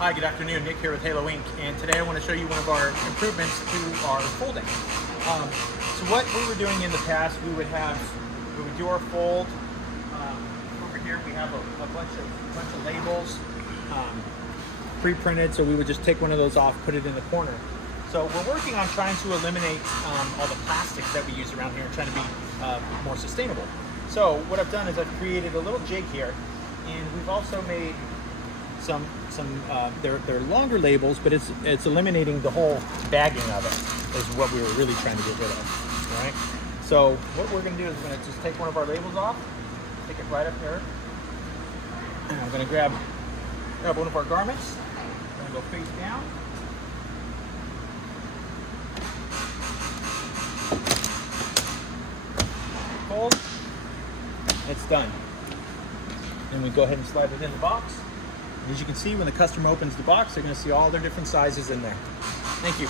Hi, good afternoon. Nick here with Halo Inc. And today I want to show you one of our improvements to our folding. So what we were doing in the past, we would do our fold. Over here we have a bunch of labels pre-printed, so we would just take one of those off, put it in the corner. So we're working on trying to eliminate all the plastics that we use around here and trying to be more sustainable. So what I've done is I've created a little jig here, and we've also made they're longer labels, but it's eliminating the whole bagging of it is what we were really trying to get rid of. All right. So what we're going to do is we're going to just take one of our labels off, stick it right up here, and I'm going to grab one of our garments. I'm going to go face down. Fold. It's done. Then we go ahead and slide it in the box. As you can see, when the customer opens the box, they're going to see all their different sizes in there. Thank you.